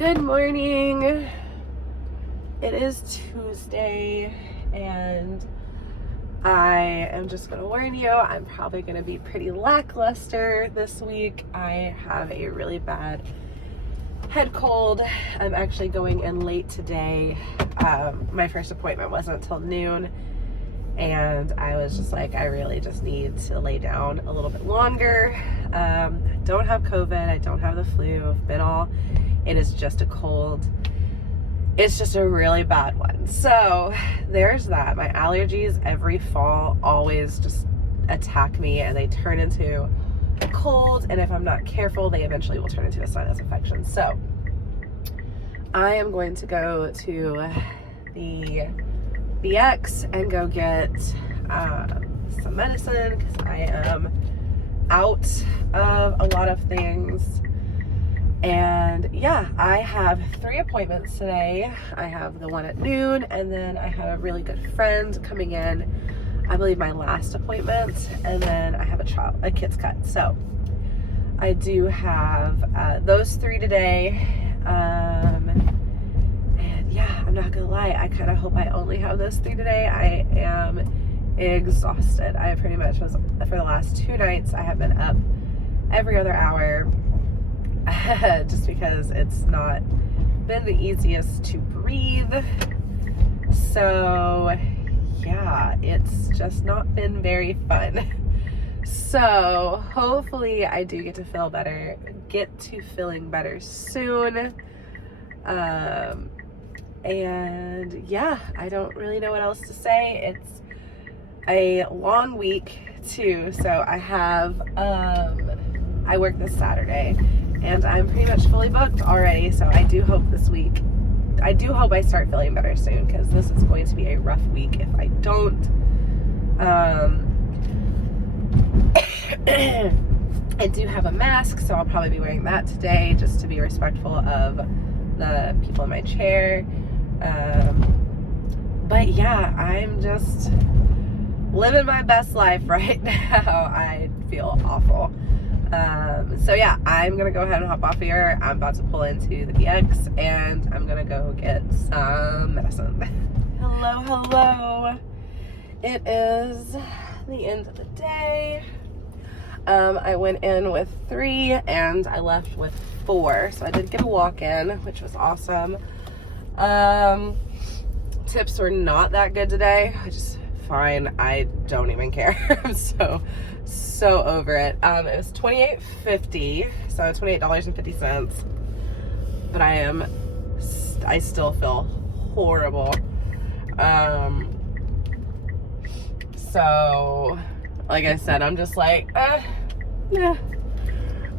Good morning. It is Tuesday and I am just going to warn you, I'm probably going to be pretty lackluster this week. I have a really bad head cold. I'm actually going in late today. My first appointment wasn't until noon and I was just like, I really just need to lay down a little bit longer. I don't have COVID. I don't have the flu. I've been all. It is just a cold. It's just a really bad one. So there's that. My allergies every fall always just attack me and they turn into a cold. And if I'm not careful, they eventually will turn into a sinus infection. So I am going to go to the BX and go get some medicine because I am out of a lot of things. And yeah, I have 3 appointments today. I have the one at noon, and then I have a really good friend coming in, I believe my last appointment, and then I have a kid's cut. So I do have those 3 today. And yeah, I'm not gonna lie, I kind of hope I only have those 3 today. I am exhausted. I pretty much was, for the last 2 nights, I have been up every other hour. Just because it's not been the easiest to breathe. So yeah, it's just not been very fun. So hopefully I do get to feel better, get to feeling better soon. And yeah, I don't really know what else to say. It's a long week too. So I have, I work this Saturday and I'm pretty much fully booked already. So I do hope I start feeling better soon, because this is going to be a rough week if I don't. I do have a mask, so I'll probably be wearing that today just to be respectful of the people in my chair. But yeah, I'm just living my best life right now. I feel awful. So yeah, I'm gonna go ahead and hop off here. I'm about to pull into the BX and I'm gonna go get some medicine. Hello. It is the end of the day. I went in with 3 and I left with 4. So I did get a walk-in, which was awesome. Tips were not that good today, which is fine. I don't even care. I'm so over it. It was $28.50, so $28.50. But I still feel horrible. So like I said, I'm just like, yeah.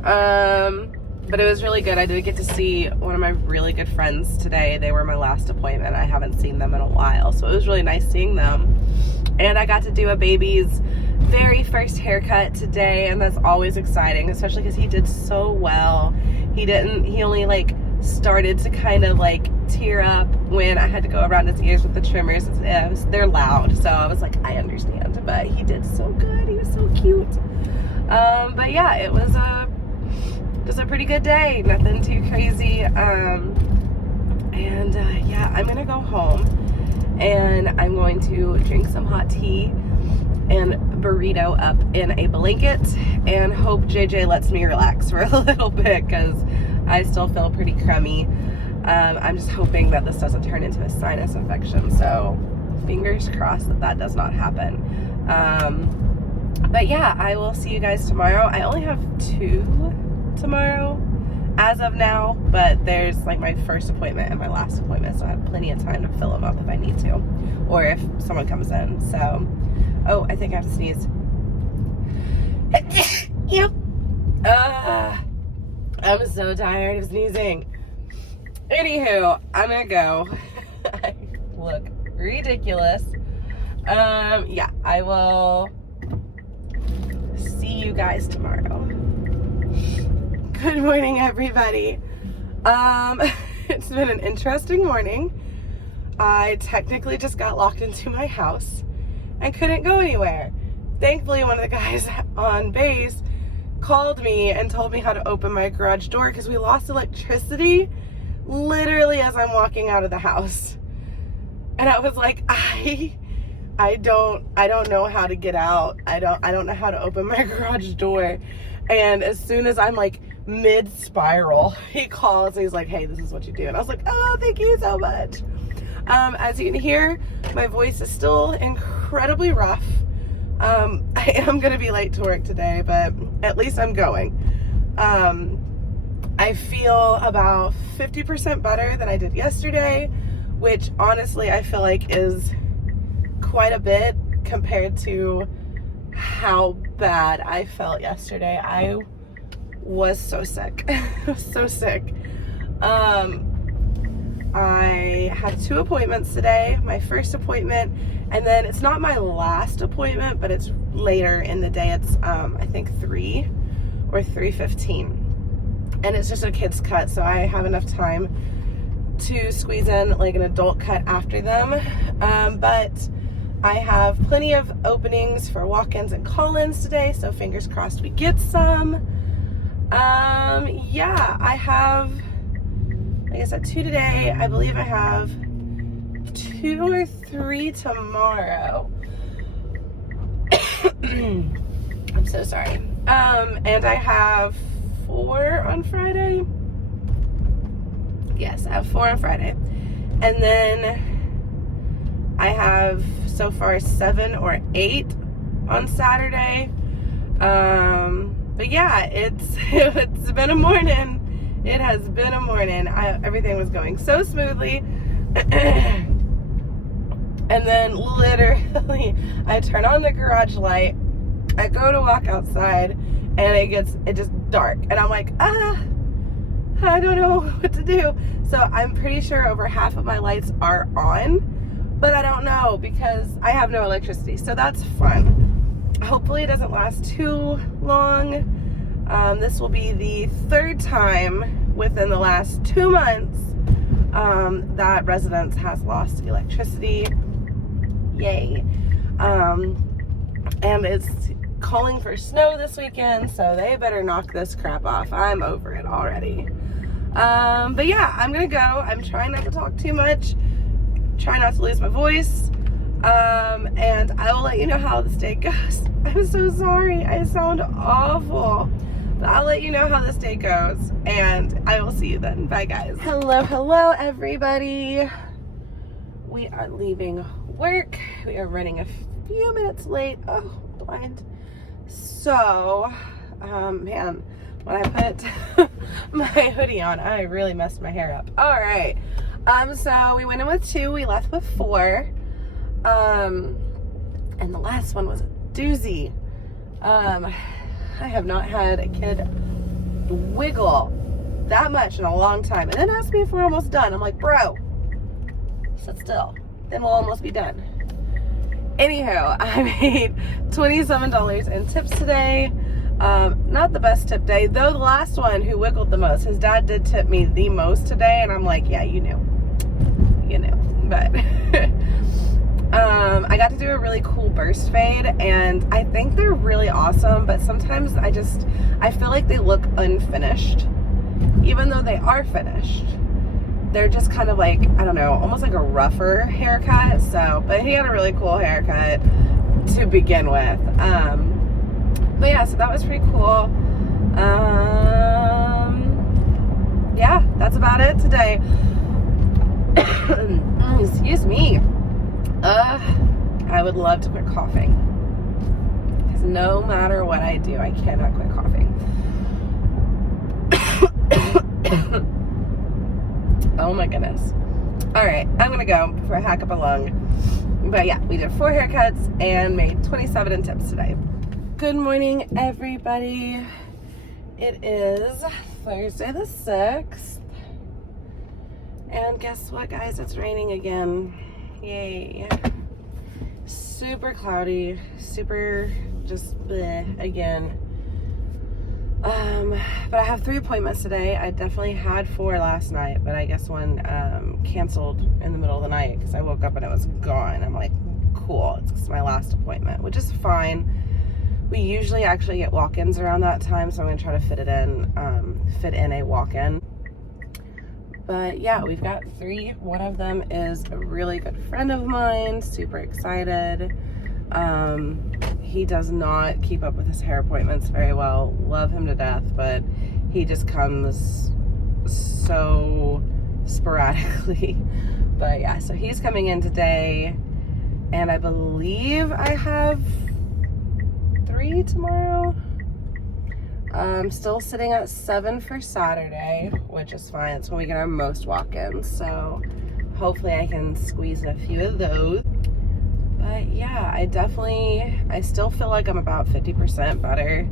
But it was really good. I did get to see one of my really good friends today. They were my last appointment. I haven't seen them in a while, so it was really nice seeing them. And I got to do a baby's very first haircut today, and that's always exciting, especially because he did so well. He only like started to kind of like tear up when I had to go around his ears with the trimmers. They're loud, so I was like, I understand, but he did so good. He was so cute. But yeah, it was just a pretty good day. Nothing too crazy. Yeah, I'm gonna go home and I'm going to drink some hot tea and burrito up in a blanket and hope JJ lets me relax for a little bit, because I still feel pretty crummy. I'm just hoping that this doesn't turn into a sinus infection, so fingers crossed that does not happen. But yeah, I will see you guys tomorrow. I only have 2 tomorrow as of now, but there's like my first appointment and my last appointment, so I have plenty of time to fill them up if I need to, or if someone comes in. So, oh, I think I have to sneeze. Yep. I'm so tired of sneezing. Anywho, I'm gonna go. I look ridiculous. Yeah, I will see you guys tomorrow. Good morning, everybody. It's been an interesting morning. I technically just got locked into my house and couldn't go anywhere. Thankfully, one of the guys on base called me and told me how to open my garage door because we lost electricity literally as I'm walking out of the house. And I was like, I don't know how to get out. I don't know how to open my garage door. And as soon as I'm like mid spiral, he calls and he's like, hey, this is what you do. And I was like, oh, thank you so much. As you can hear, my voice is still incredibly rough. I am going to be late to work today, but at least I'm going. I feel about 50% better than I did yesterday, which honestly I feel like is quite a bit compared to how bad I felt yesterday. I was so sick. So sick. I have 2 appointments today. My first appointment, and then it's not my last appointment, but it's later in the day. It's I think 3 or 3:15, and it's just a kid's cut, so I have enough time to squeeze in like an adult cut after them. But I have plenty of openings for walk-ins and call-ins today, so fingers crossed we get some. Yeah, I have, like I said, 2 today. I believe I have 2 or 3 tomorrow. I'm so sorry. And I have 4 on Friday. Yes, I have 4 on Friday. And then I have so far 7 or 8 on Saturday. But yeah, it's been a morning. It has been a morning. Everything was going so smoothly. And then literally I turn on the garage light, I go to walk outside, and it's just dark. And I'm like, I don't know what to do. So I'm pretty sure over half of my lights are on, but I don't know because I have no electricity. So that's fun. Hopefully it doesn't last too long. This will be the 3rd time within the last 2 months that residence has lost electricity. Yay. And it's calling for snow this weekend, so they better knock this crap off. I'm over it already. But yeah, I'm gonna go. I'm trying not to talk too much, try not to lose my voice, and I will let you know how this day goes. I'm so sorry, I sound awful, but I'll let you know how this day goes, and I will see you then. Bye guys. Hello everybody. We are leaving work. We are running a few minutes late. Oh, blind. So, man, when I put my hoodie on, I really messed my hair up. All right. So we went in with 2, we left with 4. And the last one was a doozy. I have not had a kid wiggle that much in a long time. And then asked me if we're almost done. I'm like, bro, sit still. Then we'll almost be done. Anyhow, I made $27 in tips today. Not the best tip day, though the last one who wiggled the most, his dad did tip me the most today, and I'm like, yeah, you knew. But I got to do a really cool burst fade, and I think they're really awesome, but sometimes I feel like they look unfinished, even though they are finished. They're just kind of like, I don't know, almost like a rougher haircut. So, but he had a really cool haircut to begin with. But yeah, so that was pretty cool. Yeah, that's about it today. Excuse me. I would love to quit coughing, because no matter what I do, I cannot quit coughing. Oh my goodness. All right, I'm gonna go before I hack up a lung. But yeah, we did 4 haircuts and made 27 in tips today. Good morning, everybody. It is Thursday the 6th. And guess what, guys? It's raining again. Yay. Super cloudy, super just bleh again. But I have 3 appointments today. I definitely had 4 last night, but I guess one canceled in the middle of the night because I woke up and it was gone. I'm like, cool, it's my last appointment, which is fine. We usually actually get walk-ins around that time, so I'm gonna try to fit in a walk-in. But yeah, we've got 3. One of them is a really good friend of mine, super excited. He does not keep up with his hair appointments very well. Love him to death, but he just comes so sporadically. But yeah, so he's coming in today, and I believe I have 3 tomorrow. I'm still sitting at 7 for Saturday, which is fine. It's when we get our most walk-ins, so hopefully I can squeeze a few of those. But yeah, I still feel like I'm about 50% better.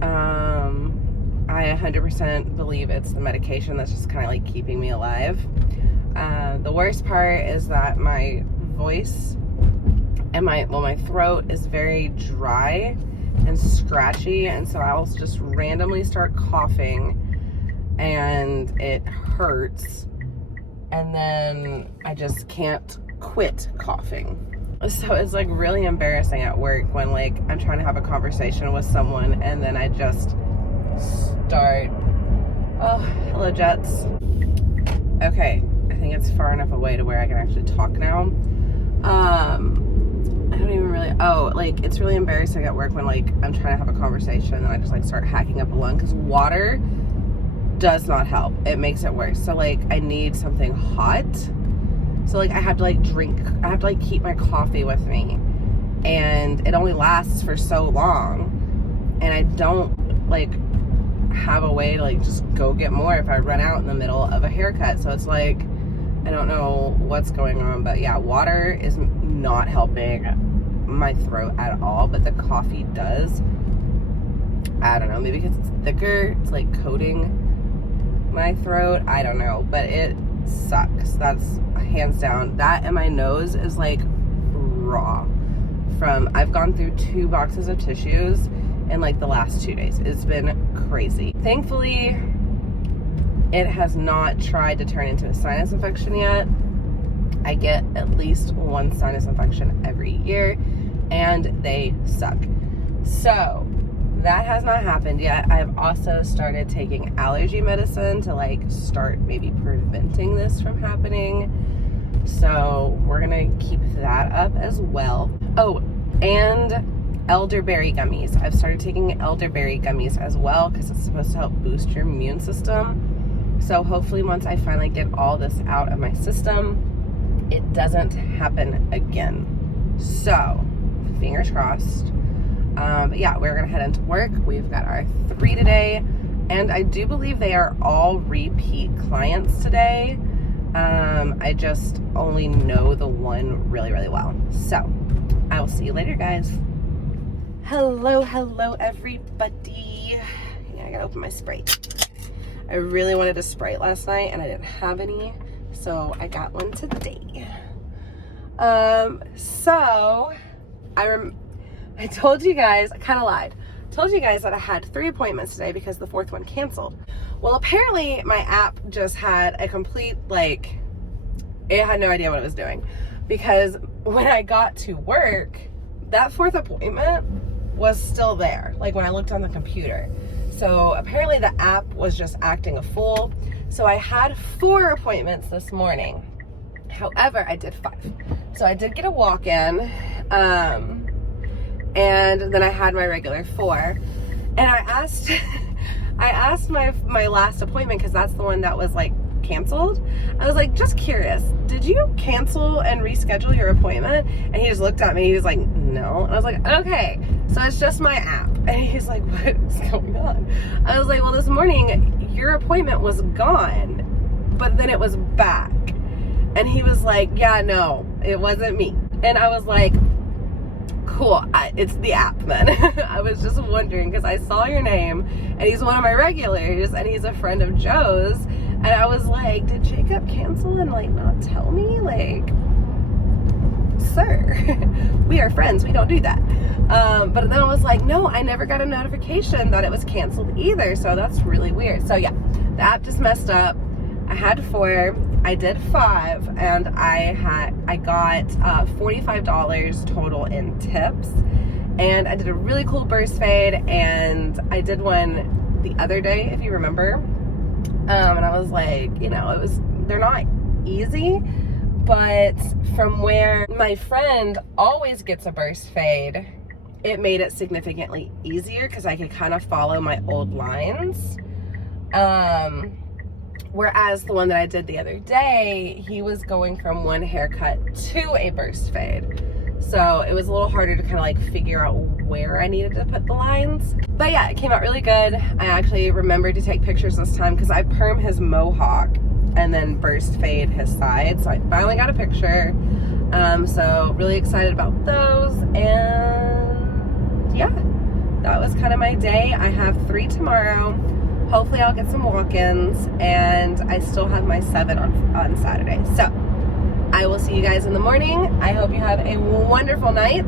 I 100% believe it's the medication that's just kind of like keeping me alive. The worst part is that my voice and my throat is very dry and scratchy, and so I'll just randomly start coughing and it hurts, and then I just can't quit coughing. So it's like really embarrassing at work when like I'm trying to have a conversation with someone and then I just start, oh, hello Jets. Okay, I think it's far enough away to where I can actually talk now. I don't even really, like it's really embarrassing at work when like I'm trying to have a conversation and I just like start hacking up a lung, because water does not help. It makes it worse. So like I need something hot. So like I have to like keep my coffee with me, and it only lasts for so long, and I don't like have a way to like just go get more if I run out in the middle of a haircut. So it's like I don't know what's going on, but yeah, water is not helping my throat at all, but the coffee does. I don't know, maybe because it's thicker, it's like coating my throat, I don't know, but it sucks. That's hands down. That and my nose is like raw from, I've gone through 2 boxes of tissues in like the last 2 days. It's been crazy. Thankfully, it has not tried to turn into a sinus infection yet. I get at least 1 sinus infection every year, and they suck. So that has not happened yet. I've also started taking allergy medicine to like start maybe preventing this from happening. So we're gonna keep that up as well. Oh, and elderberry gummies. I've started taking elderberry gummies as well because it's supposed to help boost your immune system. So hopefully once I finally get all this out of my system, it doesn't happen again. So fingers crossed. But yeah, we're gonna head into work. We've got our 3 today, and I do believe they are all repeat clients today. I just only know the one really, really well. So I will see you later, guys. Hello everybody. Yeah, I gotta open my Sprite. I really wanted a Sprite last night and I didn't have any, so I got one today. So I told you guys, I kind of lied. I told you guys that I had 3 appointments today because the 4th one canceled. Well, apparently my app just had a complete, like, it had no idea what it was doing. Because when I got to work, that 4th appointment was still there, like when I looked on the computer. So apparently the app was just acting a fool. So I had 4 appointments this morning. However, I did 5. So I did get a walk-in. And then I had my regular 4, and I asked my last appointment, because that's the one that was like canceled. I was like, just curious, did you cancel and reschedule your appointment? And he just looked at me, he was like, no. And I was like, okay, so it's just my app. And he's like, what is going on? I was like, well, this morning your appointment was gone, but then it was back. And he was like, yeah, no, it wasn't me. And I was like, cool, it's the app then. I was just wondering because I saw your name and he's one of my regulars and he's a friend of Joe's, and I was like, did Jacob cancel and like not tell me? Like, sir, we are friends, we don't do that. But then I was like, no, I never got a notification that it was canceled either, so that's really weird. So yeah, the app just messed up. I had 4, I did 5, and I got $45 total in tips. And I did a really cool burst fade, and I did one the other day, if you remember. And I was like, you know, they're not easy, but from where my friend always gets a burst fade, it made it significantly easier because I could kind of follow my old lines. Whereas the one that I did the other day, he was going from one haircut to a burst fade. So it was a little harder to kind of like figure out where I needed to put the lines. But yeah, it came out really good. I actually remembered to take pictures this time because I perm his mohawk and then burst fade his side. So I finally got a picture. So really excited about those. And yeah, that was kind of my day. I have 3 tomorrow. Hopefully I'll get some walk-ins, and I still have my 7 on Saturday. So I will see you guys in the morning. I hope you have a wonderful night,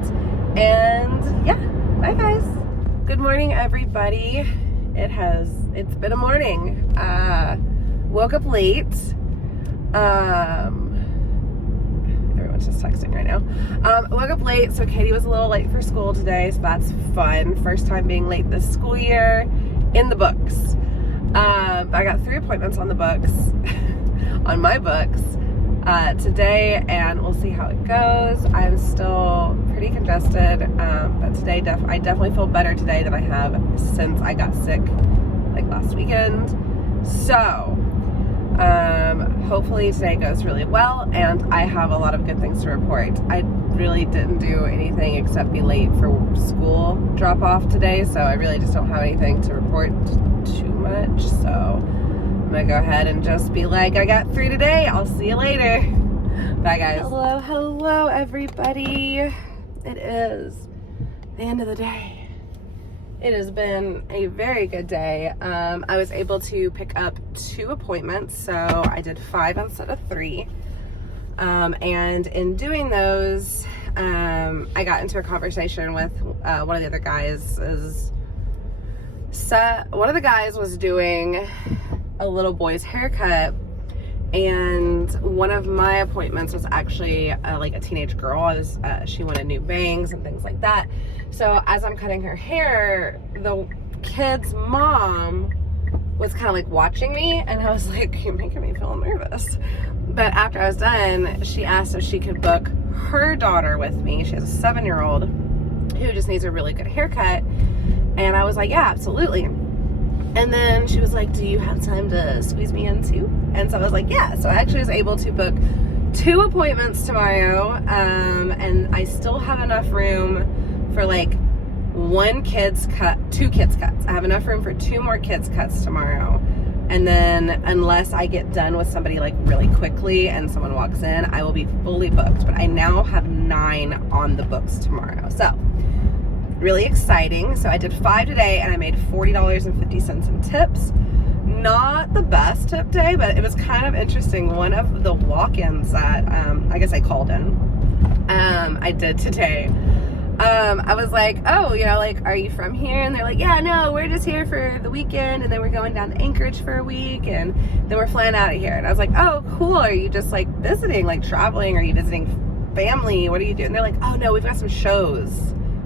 and yeah, bye guys. Good morning, everybody. It's been a morning. Woke up late. Everyone's just texting right now. Woke up late, so Katie was a little late for school today, so that's fun. First time being late this school year in the books. I got 3 appointments on the books, on my books, today, and we'll see how it goes. I'm still pretty congested, but today I definitely feel better today than I have since I got sick like last weekend. So hopefully today goes really well, and I have a lot of good things to report. I really didn't do anything except be late for school drop off today, so I really just don't have anything to report too much. So I'm gonna go ahead and just be like, I got 3 today. I'll see you later. Bye guys. Hello everybody. It is the end of the day. It has been a very good day. I was able to pick up 2 appointments, so I did 5 instead of 3. And in doing those, I got into a conversation with one of the other guys. One of the guys was doing a little boy's haircut, and one of my appointments was actually like a teenage girl. She wanted new bangs and things like that. So as I'm cutting her hair, the kid's mom was kind of like watching me, and I was like, you're making me feel nervous. But after I was done, she asked if she could book her daughter with me. She has a 7-year-old who just needs a really good haircut. And I was like, yeah, absolutely. And then she was like, do you have time to squeeze me in too? And so I was like, yeah. So I actually was able to book 2 appointments tomorrow. And I still have enough room for like 2 kids cuts. I have enough room for 2 more kids cuts tomorrow. And then unless I get done with somebody like really quickly and someone walks in, I will be fully booked. But I now have 9 on the books tomorrow. So really exciting. So I did 5 today, and I made $40.50 in tips. Not the best tip day, but it was kind of interesting. One of the walk-ins that I guess I called in, I did today. I was like, oh, you know, like, are you from here? And they're like, yeah, no, we're just here for the weekend, and then we're going down to Anchorage for a week, and then we're flying out of here. And I was like, oh, cool. Are you just like visiting, like traveling? Are you visiting family? What are you doing? And they're like, oh no, we've got some shows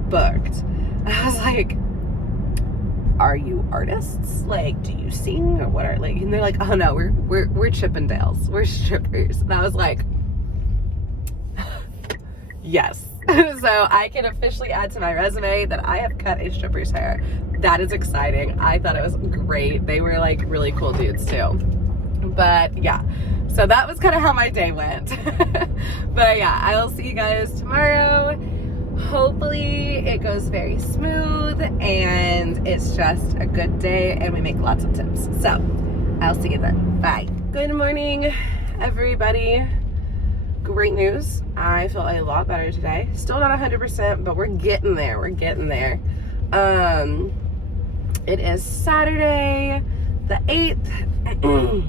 booked. And I was like, are you artists? Like, do you sing or what are like? And they're like, oh no, we're Chippendales, we're strippers. And I was like, yes. So I can officially add to my resume that I have cut a stripper's hair. That is exciting. I thought it was great. They were like really cool dudes too. But yeah, so that was kind of how my day went. But yeah, I will see you guys tomorrow. Hopefully it goes very smooth and it's just a good day and we make lots of tips. So I'll see you then. Bye. Good morning, everybody. Great news. I feel a lot better today. Still not 100%, but we're getting there. We're getting there. It is Saturday the 8th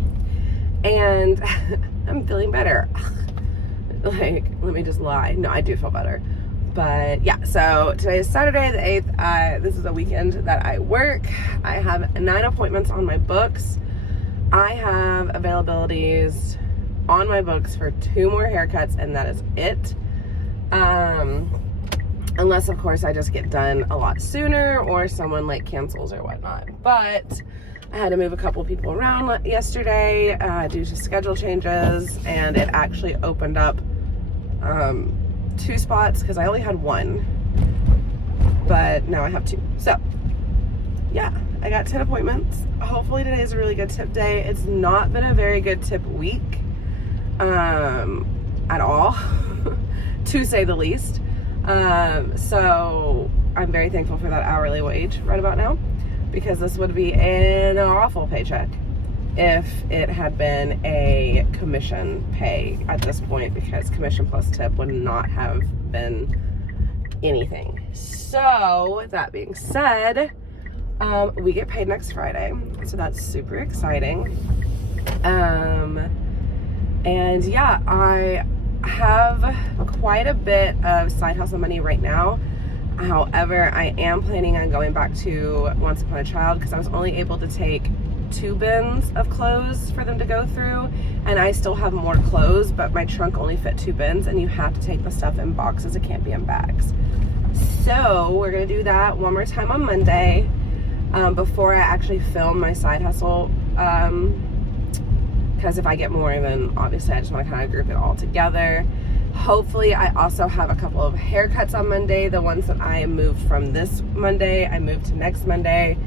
and I'm feeling better. Like, let me just lie. No, I do feel better. But yeah, so today is Saturday the 8th. This is a weekend that I work. I have 9 appointments on my books. I have availabilities on my books for 2 more haircuts, and that is it. Unless of course I just get done a lot sooner or someone like cancels or whatnot. But I had to move a couple people around yesterday due to schedule changes, and it actually opened up 2 spots because I only had 1, but now I have 2. So yeah, I got 10 appointments. Hopefully today's a really good tip day. It's not been a very good tip week at all, to say the least. So I'm very thankful for that hourly wage right about now, because this would be an awful paycheck if it had been a commission pay at this point, because commission plus tip would not have been anything. So that being said, we get paid next Friday, so that's super exciting. And yeah, I have quite a bit of side hustle money right now. However, I am planning on going back to Once Upon a Child, because I was only able to take 2 bins of clothes for them to go through, and I still have more clothes, but my trunk only fit 2 bins, and you have to take the stuff in boxes. It can't be in bags. So we're gonna do that one more time on Monday, before I actually film my side hustle, because if I get more, then obviously I just want to kind of group it all together. Hopefully I also have a couple of haircuts on Monday. The ones that I moved from this Monday, I moved to next Monday.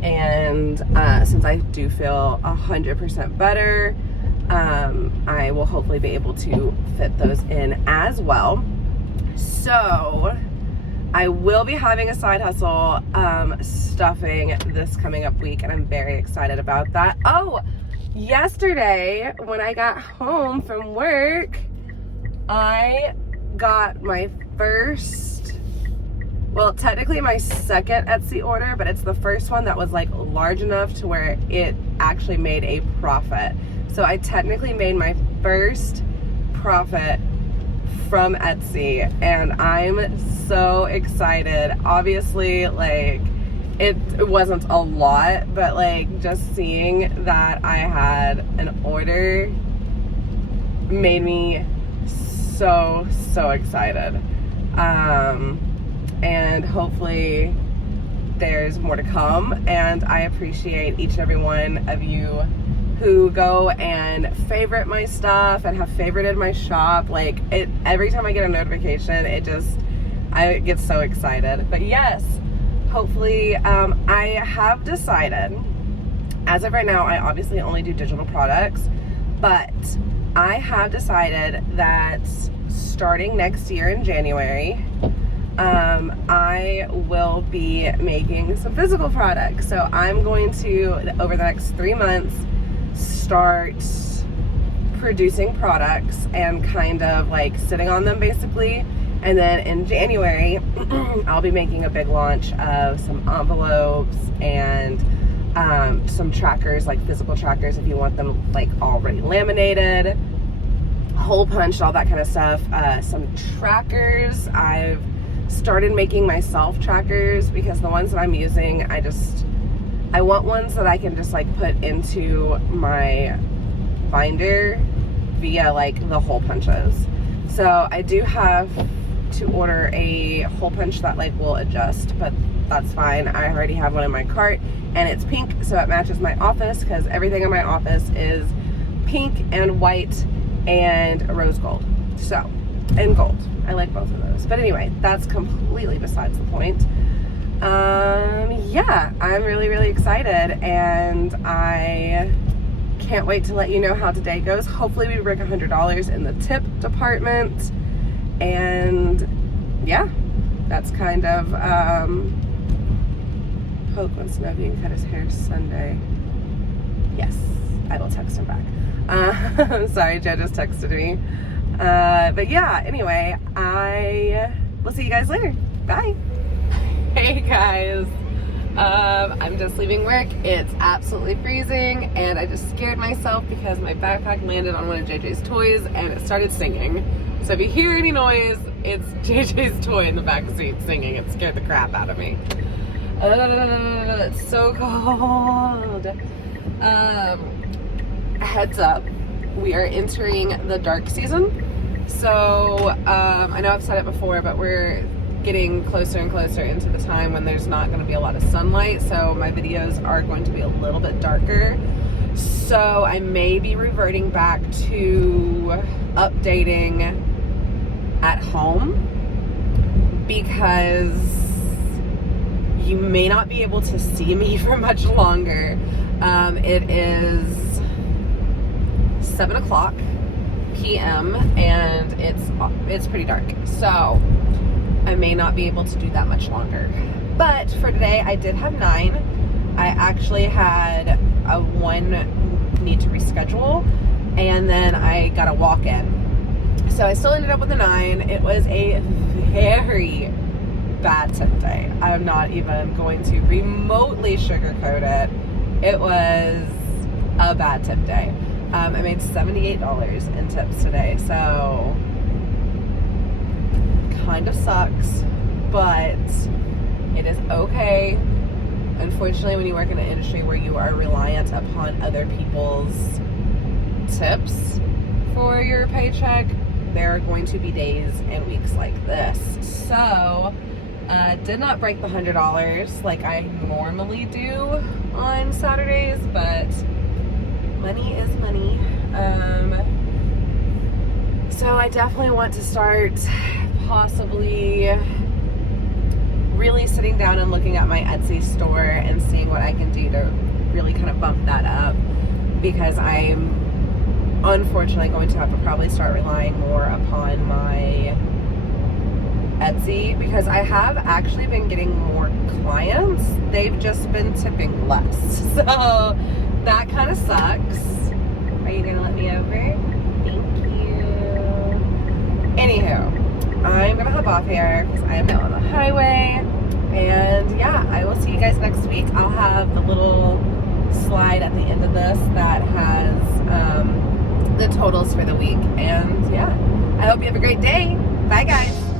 And since I do feel 100% better, I will hopefully be able to fit those in as well. So I will be having a side hustle stuffing this coming up week, and I'm very excited about that. Oh, yesterday when I got home from work, I got my first, well, technically my second Etsy order, but it's the first one that was like large enough to where it actually made a profit. So I technically made my first profit from Etsy, and I'm so excited. Obviously, like, it wasn't a lot, but like just seeing that I had an order made me so excited. And hopefully there's more to come, and I appreciate each and every one of you who go and favorite my stuff and have favorited my shop. Like, it, every time I get a notification, I get so excited. But yes, hopefully, I have decided, as of right now, I obviously only do digital products, but I have decided that starting next year in January, I will be making some physical products. So I'm going to, over the next 3 months, start producing products and kind of like sitting on them basically. And then in January, I'll be making a big launch of some envelopes and some trackers, like physical trackers if you want them like already laminated, hole punched, all that kind of stuff. Some trackers. I've started making myself trackers because the ones that I'm using, I want ones that I can just like put into my binder via like the hole punches. So I do have to order a hole punch that like will adjust, but that's fine. I already have one in my cart, and it's pink, so it matches my office, because everything in my office is pink and white and rose gold. So, and gold. I like both of those. But anyway, that's completely besides the point. Yeah, I'm really excited, and I can't wait to let you know how today goes. Hopefully we break $100 in the tip department. And yeah, that's kind of, Hope wants to know if he can cut his hair Sunday. Yes, I will text him back. Sorry, Joe just texted me. But yeah, anyway, I will see you guys later. Bye. Hey guys, I'm just leaving work. It's absolutely freezing, and I just scared myself because my backpack landed on one of JJ's toys and it started singing. So if you hear any noise, it's JJ's toy in the back seat singing. It scared the crap out of me. It's so cold. Heads up, we are entering the dark season. So I know I've said it before, but we're getting closer and closer into the time when there's not going to be a lot of sunlight, so my videos are going to be a little bit darker. So I may be reverting back to updating at home, because you may not be able to see me for much longer. It is 7:00 p.m. and it's pretty dark, so I may not be able to do that much longer. But for today, I did have 9. I actually had a 1 need to reschedule, and then I got a walk-in. So I still ended up with a 9. It was a very bad tip day. I'm not even going to remotely sugarcoat it. It was a bad tip day. I made $78 in tips today, so kind of sucks, but it is okay. Unfortunately, when you work in an industry where you are reliant upon other people's tips for your paycheck, there are going to be days and weeks like this. So did not break the $100 like I normally do on Saturdays, but money is money. So I definitely want to start possibly really sitting down and looking at my Etsy store and seeing what I can do to really kind of bump that up, because I'm unfortunately going to have to probably start relying more upon my Etsy, because I have actually been getting more clients. They've just been tipping less, so that kind of sucks. Are you gonna let me over? Thank you. Anywho, I'm gonna hop off here because I am now on the highway, and yeah, I will see you guys next week. I'll have the little slide at the end of this that has the totals for the week, and yeah, I hope you have a great day. Bye guys.